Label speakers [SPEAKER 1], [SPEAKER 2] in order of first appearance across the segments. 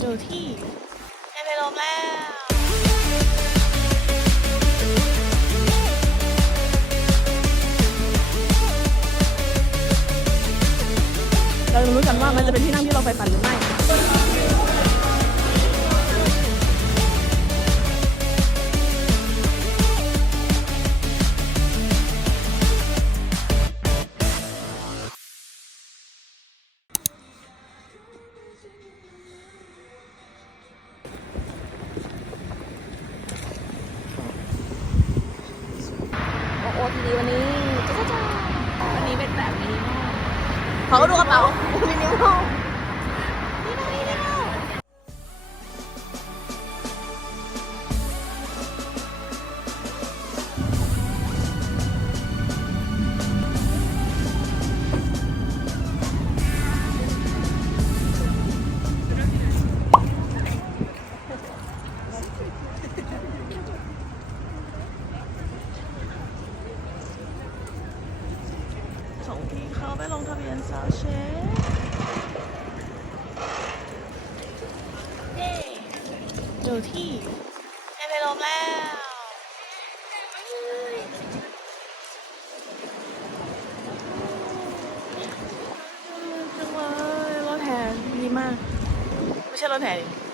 [SPEAKER 1] อยู่ที่เอเวโรมแล้วเราจะรู้กันว่ามันจะเป็นที่นั่งที่เราไปฝันหรือไม่ อยู่ที่เอเวโรมแล้ว จังเลยรถแห่ดีมาก ไม่ใช่รถแห่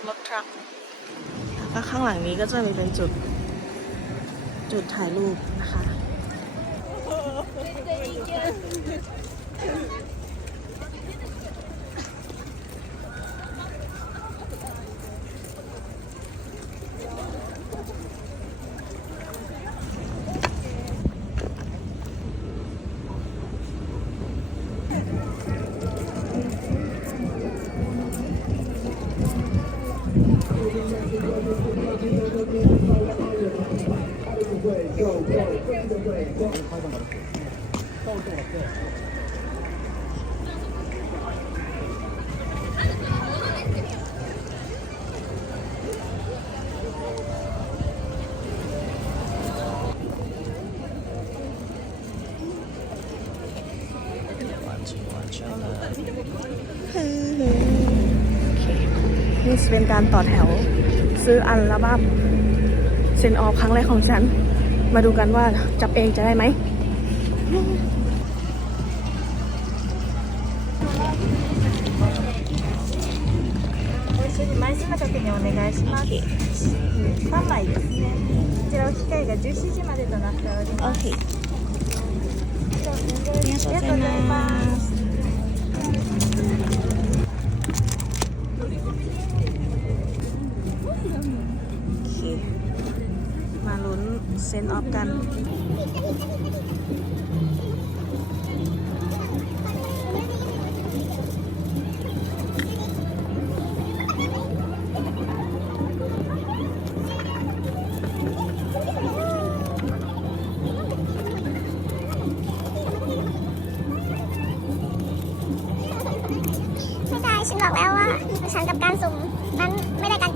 [SPEAKER 1] รถทรัคแล้วข้างหลังนี้ก็จะมีเป็นจุด จุดถ่ายรูปนะคะ นี่จะเป็นการต่อแถว ซื้ออัลบั้มเซนออฟครั้งแรกของฉัน มาดูกันว่าจับเองจะได้ไหม
[SPEAKER 2] 前島確認お願いします。3枚ですね。こちらお機会が17時までとなっており
[SPEAKER 1] โอ
[SPEAKER 2] ます。
[SPEAKER 1] เค
[SPEAKER 2] ありがとうございます。
[SPEAKER 1] เซนออฟกัน
[SPEAKER 3] ไม่ได้ฉันบอกแล้วว่าฉันกับการสุ่มนั้นไม่ได้กันจริ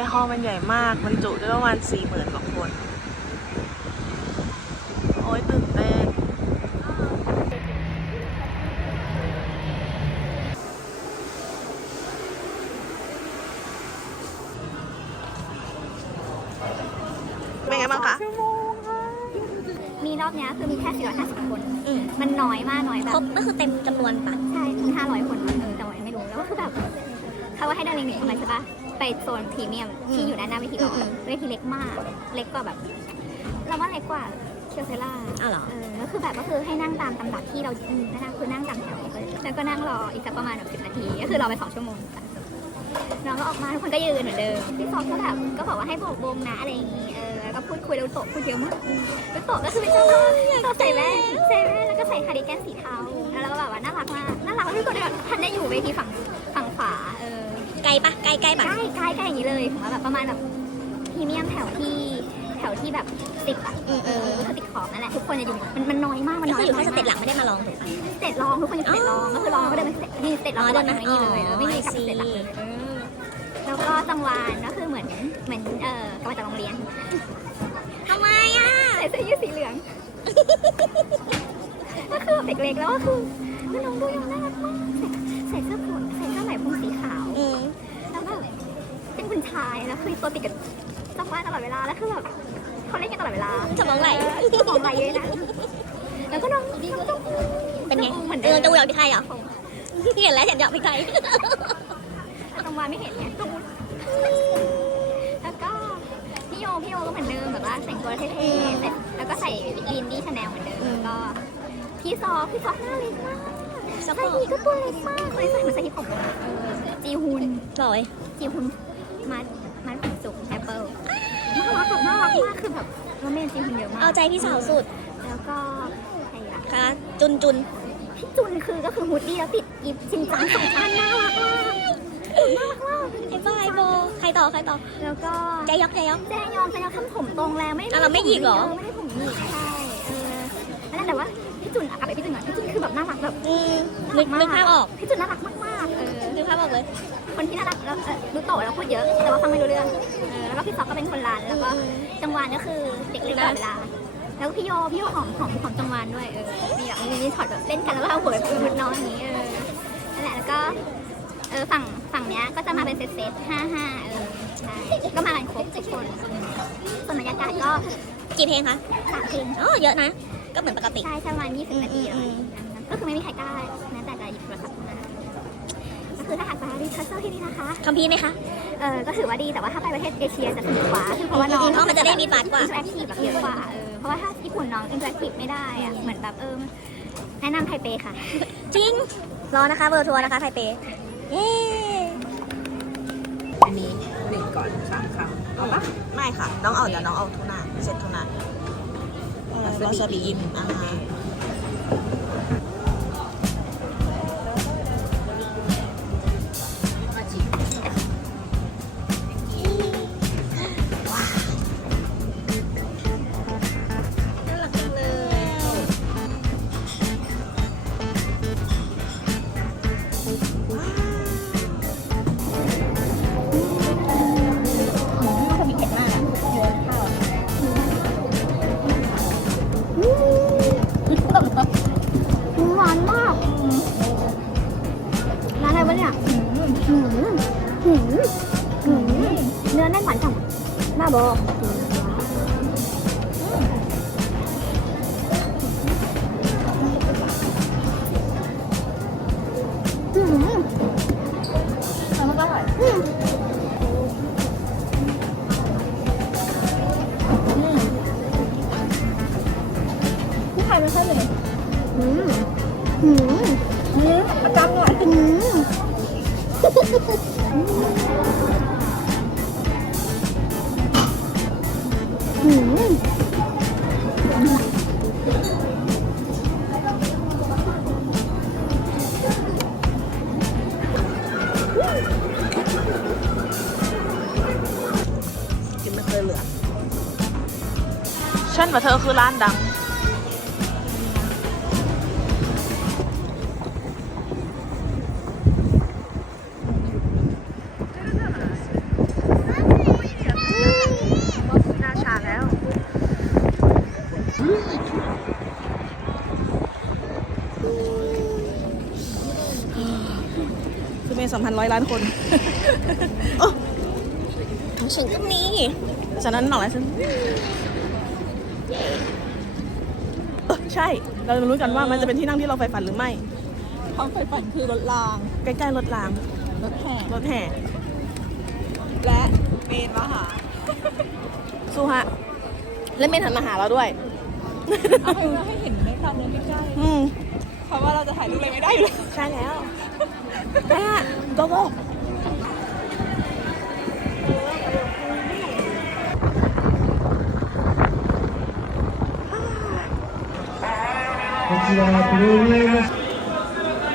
[SPEAKER 1] กฮอลล์มันใหญ่มาก มันจุได้ประมาณสี่หมื่นกว่าคน โอ้ยตื่นเต้นเป็นไงบ้างคะ
[SPEAKER 3] มีรอบเนี้ยคือมีแค่450 คนมันน้อยมากน้อยแบบ
[SPEAKER 4] ครบก็คือเต็มจำนวนปะ
[SPEAKER 3] ใช่ถึง500 คนมั้งเออแต่ว่าไม่รู้แล้วก็คือแบบเขาว่าให้เดินหนึ่งๆทำไมใช่ปะ ไปโซนพรีเมียมที่อยู่ด้านหน้าเวทีก่อนเวทีเล็กมาก เล็กกว่าแบบ เราว่าเล็กกว่าเคียวเซล่า
[SPEAKER 4] อ้าวเหรอ
[SPEAKER 3] เออก็คือแบบก็คือให้นั่งตามตำดับที่เราอืมนั่งคือนั่งตามแถวแล้วก็นั่งรออีกสักประมาณแบบสิบนาทีก็คือรอไปสองชั่วโมงน้องก็ออกมาทุกคนก็ยืนเหมือนเดิมพี่ซอฟก็แบบก็บอกว่าให้โบกวงนะอะไรอย่างงี้เออแล้วก็พูดคุยแล้วโตะพูดเยอะมากแล้วโตะก็คือเป็นเจ้าพ่อโตะใส่แว่นใส่แว่นแล้วก็ใส่คาร์ดิแกนสีเทาแล้วก็แบบว่าน่ารักมากน่ารักแล้วทุกคนแบบทันได้อยู่เวทีฝั่งฝั่งขวาเออ
[SPEAKER 4] ไกลปะไกลไกลปะ
[SPEAKER 3] ใกล้ใกล้ใกล้อย่างนี้เลยผมว่าแบบประมาณแบบพรีเมียมแถวที่แถถวที่แบบติดอะ
[SPEAKER 4] อืม
[SPEAKER 3] เออก็คือติดขอบนั่นแหละทุกคนจะอยู่มันมันน้อยมากมัน
[SPEAKER 4] ก็
[SPEAKER 3] น้อย
[SPEAKER 4] คืออยู่แค่
[SPEAKER 3] น้
[SPEAKER 4] ส
[SPEAKER 3] มาก
[SPEAKER 4] เต็ปหลังไม่ได้มาลองถูกปะ
[SPEAKER 3] สเตจรองทุกคนอยู่สเตจรองก็คือรองก็เดินไปสเตจนี่สเตจรอง
[SPEAKER 4] อ๋อเดินมา
[SPEAKER 3] นี่เลยเออไม่มีกลับ
[SPEAKER 4] อ๋อ
[SPEAKER 3] สเตจหลักเลยเออแล้วก็จังหวานก็คือเหมือนเหมือนเอ่อกำลังจากโรงเรียน
[SPEAKER 4] ทำไมอะ
[SPEAKER 3] ใส่เสื้อยืดสีเหลืองก็คือแบบเด็กเล็กแล้วก็คือคือน้องดูยังน่ารักมากใส่ใส่เสื้อผูใส่เสื้อไหมพรมสีขาว
[SPEAKER 4] อืม
[SPEAKER 3] แล้วแบบ เป็นคุณชายแล้วคือตัวติดกับจังหวะตลอดเวลาแล้วคือแบบเขาเล่นกันตลอดเวลา
[SPEAKER 4] สมองไหล
[SPEAKER 3] สมองไหลเยอะนะแล้วก็น้องน้องต้อง
[SPEAKER 4] เป็นไง
[SPEAKER 3] เหมือน
[SPEAKER 4] เอ
[SPEAKER 3] เดิ
[SPEAKER 4] อ
[SPEAKER 3] ม
[SPEAKER 4] จะเหวี่ยงพี่ไทยเหรอเห็นแล้วเห็นเหยาะพี่ไทย
[SPEAKER 3] แต่จังหวะไม่เห็นไงแล้วก็พี่โยพี่โยก็เหมือนเดิมแบบว่าแต่งตัวเท่ๆแต่แล้วก็ใส่ลินดี้ชาแนลเหมือนเดิมแล้วก็พี่ซอฟพี่ซอฟหน้าเล็กมาก
[SPEAKER 4] สป
[SPEAKER 3] ใส่
[SPEAKER 4] อร์
[SPEAKER 3] ดีก็ตัวเล็กมากเลยใส่เหมือนใส่ฮิปฮอปเลยเออจีฮุน
[SPEAKER 4] ตลอย
[SPEAKER 3] จีฮุน มัดมัดผมสุกแอปเปิลน่ารักแบบน่ารักมากคือแบบเราเมนจีฮุนเยอะมาก
[SPEAKER 4] เอาใจพี่สาวสุด
[SPEAKER 3] แล้วก็ใครอะ
[SPEAKER 4] ค่ะ จุนจุน
[SPEAKER 3] พี่จุนคือก็คือฮูดดี้แล้วติดอีฟชินจังสองอันน่ารักมากน่ารักมาก
[SPEAKER 4] ไอ้บายโบใครต่อใครต่อ
[SPEAKER 3] แล้วก็
[SPEAKER 4] ใจยอกใจยอก
[SPEAKER 3] แจยองแจยองทำผมตรงแล้วไม่
[SPEAKER 4] อะเราไม่หยิกเหรอ
[SPEAKER 3] เไม่ได้ผมหยิกใช่เออแล้วแต่ว่าพี่จุนอะกลับไปพี่จุนก่อนพี่จุนคือแบบน่ารักแบบ
[SPEAKER 4] อืมนึกนึกภาพออก
[SPEAKER 3] พี่จุนน่ารักมากๆเออ
[SPEAKER 4] นึกภาพออกเลย
[SPEAKER 3] คนที่น่ารักแล้วเอ่อรู้โตแล้วพูดเยอะ แต่ว่าฟังไม่รู้เรื่องเออแล้วก็พี่ซอกก็เป็นคนรันแล้วก็จังหวานก็คือเด็กเล็กตลอดเวลาแล้วพี่โยพี่โยหอมหอมหอมจังหวานด้วยเออมีแบบมีช็อตแบบเล่นกันแล้วก็เอาหัวไปมุดน้องอย่างนี้เออนั่นแหละแล้วก็เออฝั่งฝั่งเนี้ยก็จะมาเป็นเซตเซตห้าห้าเออใช่ก็มากันครบทุกคนส่วนบรรยากาศก็
[SPEAKER 4] กี่เพลงคะ
[SPEAKER 3] สามเพลง
[SPEAKER 4] อ๋อเยอะนะ ก็เหมือนปกติ
[SPEAKER 3] ใช่ใช่ประมาณยี่สิบนาที
[SPEAKER 4] อืม
[SPEAKER 3] ก็คือไม่มีใครกล้าแม้แต่จะหยิบโทรศัพท์มาก็คือถ้าหากมารี ทัชเซอร์ที่นี่นะคะ
[SPEAKER 4] คอมพีร์ไหมคะ
[SPEAKER 3] เออก็ถือว่าดีแต่ว่าถ้าไปประเทศเอเชียจะสนุกกว่าคือเพราะว่าน้อง
[SPEAKER 4] เพราะมันจะได้มีบัตรกว่า
[SPEAKER 3] อินเทอร์แอคทีฟแบบเยอะกว่าเออเพราะว่าถ้าญี่ปุ่นน้องอินเทอร์แอคทีฟไม่ได้อะเหมือนแบบเออแนะนำไทเปค่ะ
[SPEAKER 4] จริง รอนะคะเบอร์ทัวร์นะคะไทเปเย้
[SPEAKER 1] อันนี้หนึ่งก่อนสามคำเอาปะไม่ค่ะ น้องเอาเดี๋ยวน้องเอาทุนาเสร็จทุนาเราสบีอินอ่าฮะ
[SPEAKER 3] อืมแล้วมันก็อร่
[SPEAKER 1] ฉันว่าเธอคือร้านดัง หน้าชาแล้ว คือเป็นสัมพันธ์ร้อยล้านคน
[SPEAKER 4] ของฉันก็มี
[SPEAKER 1] ฉะนั้นหน่อยฉันเออ ใช่ เราจะมารู้กันว่ามันจะเป็นที่นั่งที่เราใฝ่ฝันหรือไม่
[SPEAKER 2] ความใฝ่ฝันคือรถราง
[SPEAKER 1] ใกล้ๆรถราง
[SPEAKER 2] รถแห่
[SPEAKER 1] รถแห่
[SPEAKER 2] และเมนมหา
[SPEAKER 1] สู้ฮะ และเมนหันมาหาเราด้วย
[SPEAKER 2] เอาให้ให้เห็นในความรู้ใกล้
[SPEAKER 1] อืม
[SPEAKER 2] ๆเพราะว่าเราจะถ่ายรูปอะไรไม่ได้อยู่แล้ว
[SPEAKER 1] ใช่แล้วไปฮะโกโก้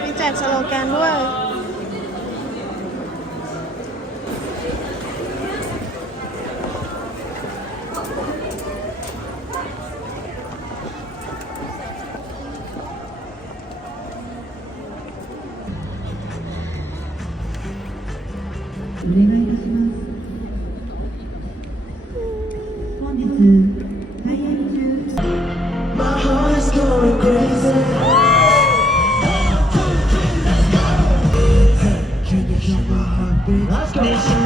[SPEAKER 1] มีแจกสโลแกนด้วย
[SPEAKER 2] お願いいたします。本日
[SPEAKER 1] 你。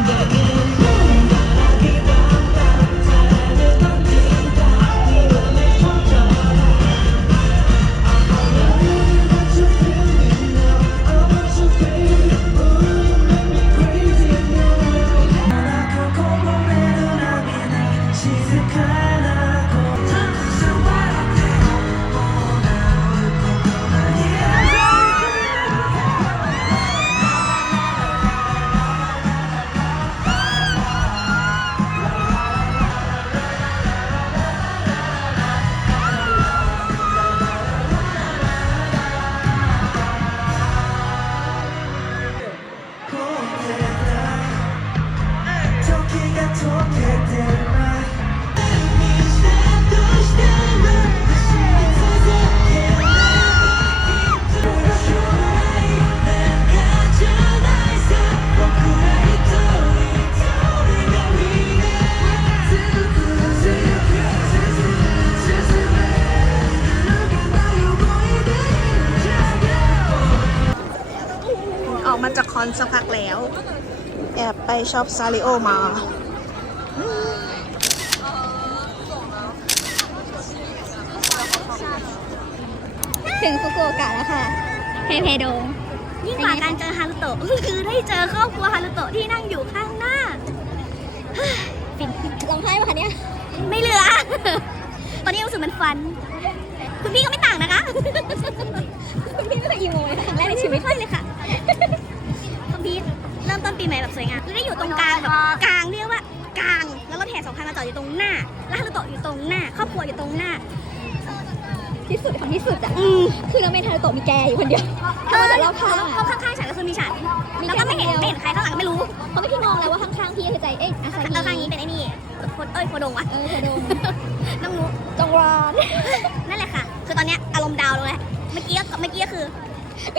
[SPEAKER 1] แล้ว แอบไปช็อปซาริโอมา
[SPEAKER 4] ถึงฟุกุโอกะแล้วค่ะเฮเพโดงยิ่งกว่าการเจอฮารุโตะก็คือได้เจอครอบครัวฮารุโตะที่นั่งอยู่ข้างหน้าเฮ้ยฟินร้องไห้ปะคะเนี่ย ไม่เหลือ ตอนนี้รู้สึกมันฟัน คุณพี่ก็ไม่ต่างนะคะ คุณพี่ไม่เคยอีโมเลยครั้งแรกในชีวิตไม่เลยค่ะคุณพี่เริ่ม ต้นปีใหม่แบบสวยงามคือได้อยู่ตรงกลางแบบกลางเรียกว่ากลาง แล้วรถแห่สองคันมาจอดอยู่ตรงหน้า แล้วฮารุโตะอยู่ตรงหน้า ครอบครัวอยู่ตรงหน้า ที่สุดของที่สุดอะคือเราไม่ทันโตะมีแกอยู่คนเดียวเออแต่รอบข้างเพราะข้างๆฉันก็คือมีฉัน แล้วก็ไม่เห็นไม่เห็นใครข้างหลังก็ไม่รู้เพราะไม่พี่มองแล้วว่าข้างๆพี่คือใจ เอ้ยอาซาฮีข้างนี้เป็นไอ้นี่โคดเอ้ยโคดงวะ เออโคดงน้องนุจงรอนนั่นแหละค่ะ คือตอนเนี้ยอารมณ์ดาวน์ลงแล้วเมื่อกี้ก็เมื่อกี้ก็คือ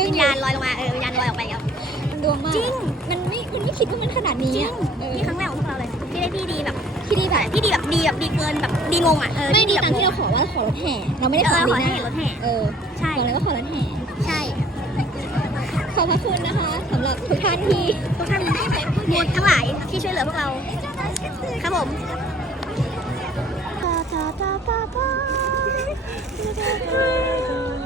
[SPEAKER 4] วิญญาณลอยลงมา เออวิญญาณลอยออกไปแล้ว
[SPEAKER 3] ดวงมาก
[SPEAKER 4] จริง
[SPEAKER 3] มันไม่ มันไม่คิดว่ามันขนาดนี้
[SPEAKER 4] จริง
[SPEAKER 3] อะเออ
[SPEAKER 4] นี่ครั้งแรกของพวกเราเลยที่ได้พี่ดีแบบพี่ดีแบบพี่ดีแบบดีแบบดีเกินแบบดีงงอะเออ
[SPEAKER 3] ไม่ดี
[SPEAKER 4] แบบ
[SPEAKER 3] ตามที่เราขอว่าขอรถแห่ เราไม่ได้
[SPEAKER 4] เอ
[SPEAKER 3] ขอ
[SPEAKER 4] อขอ
[SPEAKER 3] ดี
[SPEAKER 4] ให้
[SPEAKER 3] นะ
[SPEAKER 4] เห็นรถแห่
[SPEAKER 3] เออ
[SPEAKER 4] ใช่
[SPEAKER 3] บอกเลยว่าขอรถแห่
[SPEAKER 4] ใช่
[SPEAKER 3] ขอบพระคุณนะคะสำหรับทุกท่านที่
[SPEAKER 4] ทุกท่านมูลทั้งหลายที่ช่วยเหลือพวกเรา ครับผม
[SPEAKER 1] น้องบัวหล่อนะชาสโลแกนของเรา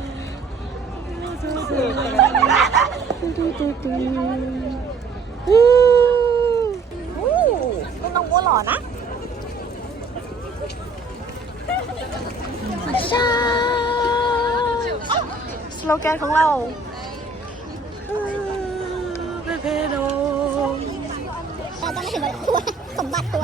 [SPEAKER 1] เปเพโด
[SPEAKER 4] เราต้องเห็นแบบตัวสมบัติตัว